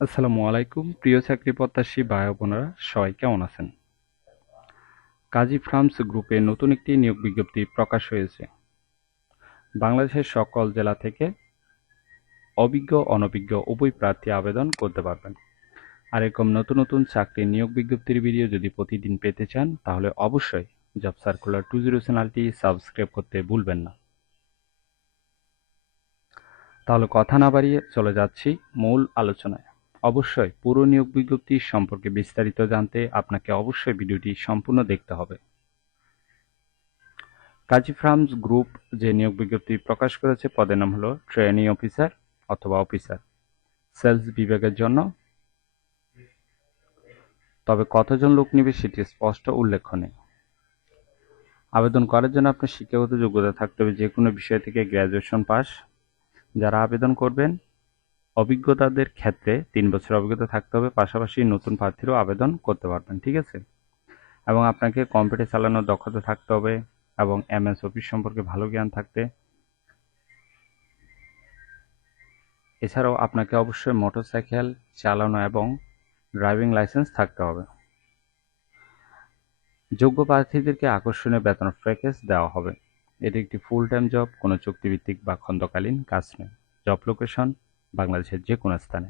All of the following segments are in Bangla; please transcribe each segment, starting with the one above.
আসসালামু আলাইকুম প্রিয় চাকরি প্রত্যাশী ভাই ও বোনেরা, সবাই কেমন আছেন? কাজী ফার্মস গ্রুপে নতুন একটি নিয়োগ বিজ্ঞপ্তি প্রকাশ হয়েছে। বাংলাদেশের সকল জেলা থেকে অভিজ্ঞ অনভিজ্ঞ উভয় প্রার্থী আবেদন করতে পারবেন। আর এরকম নতুন নতুন চাকরির নিয়োগ বিজ্ঞপ্তির ভিডিও যদি প্রতিদিন পেতে চান, তাহলে অবশ্যই জব সার্কুলার 20 চ্যানেলটি সাবস্ক্রাইব করতে ভুলবেন না। তাহলে কথা না বাড়িয়ে চলে যাচ্ছি মূল আলোচনায়। অবশ্যই পুরো নিয়োগ বিজ্ঞপ্তি সম্পর্কে বিস্তারিত জানতে আপনাকে অবশ্যই ভিডিওটি সম্পূর্ণ দেখতে হবে। কাজী ফার্মস গ্রুপ যে নিয়োগ বিজ্ঞপ্তি প্রকাশ করেছে, পদের নাম হলো ট্রেনি অফিসার অথবা অফিসার সেলস বিভাগের জন্য। তবে কতজন লোক নেবে সেটি স্পষ্ট উল্লেখ নেই। আবেদন করার জন্য আপনার শিক্ষাগত যোগ্যতা থাকতে হবে যে কোনো বিষয় থেকে গ্র্যাজুয়েশন পাস। যারা আবেদন করবেন, অভিজ্ঞতাদের ক্ষেত্রে 3 বছর অভিজ্ঞতা থাকতে হবে। পাশাপাশি নতুন প্রার্থীরাও আবেদন করতে পারবেন, ঠিক আছে? এবং আপনাকে কম্পিউটার চালানোর দক্ষতা থাকতে হবে এবং এমএস অফিস সম্পর্কে ভালো জ্ঞান থাকতে। এছাড়াও আপনাকে অবশ্যই মোটরসাইকেল চালানো এবং ড্রাইভিং লাইসেন্স থাকতে হবে। যোগ্য প্রার্থীদেরকে আকর্ষণীয় বেতন প্যাকেজ দেওয়া হবে। এটি একটি ফুল টাইম জব, কোনো চুক্তিভিত্তিক বা খণ্ডকালীন কাজ নেই। জব লোকেশন বাংলাদেশের যে কোনো স্থানে।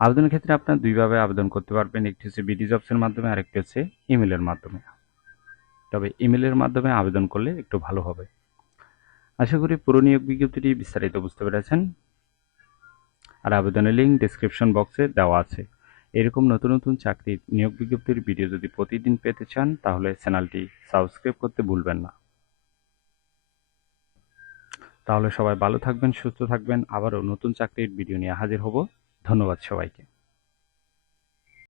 আবেদনের ক্ষেত্রে আপনার দুইভাবে আবেদন করতে পারবেন, একটি হচ্ছে বিডি জবসের মাধ্যমে, আরেকটি হচ্ছে ইমেলের মাধ্যমে। তবে ইমেলের মাধ্যমে আবেদন করলে একটু ভালো হবে। আশা করি পুরো নিয়োগ বিজ্ঞপ্তিটি বিস্তারিত বুঝতে পেরেছেন। আর আবেদনের লিঙ্ক ডেসক্রিপশন বক্সে দেওয়া আছে। এরকম নতুন নতুন চাকরির নিয়োগ বিজ্ঞপ্তির ভিডিও যদি প্রতিদিন পেতে চান, তাহলে চ্যানেলটি সাবস্ক্রাইব করতে ভুলবেন না। তাহলে সবাই ভালো থাকবেন, সুস্থ থাকবেন। আবারও নতুন চাকরির ভিডিও নিয়ে হাজির হব। ধন্যবাদ সবাইকে।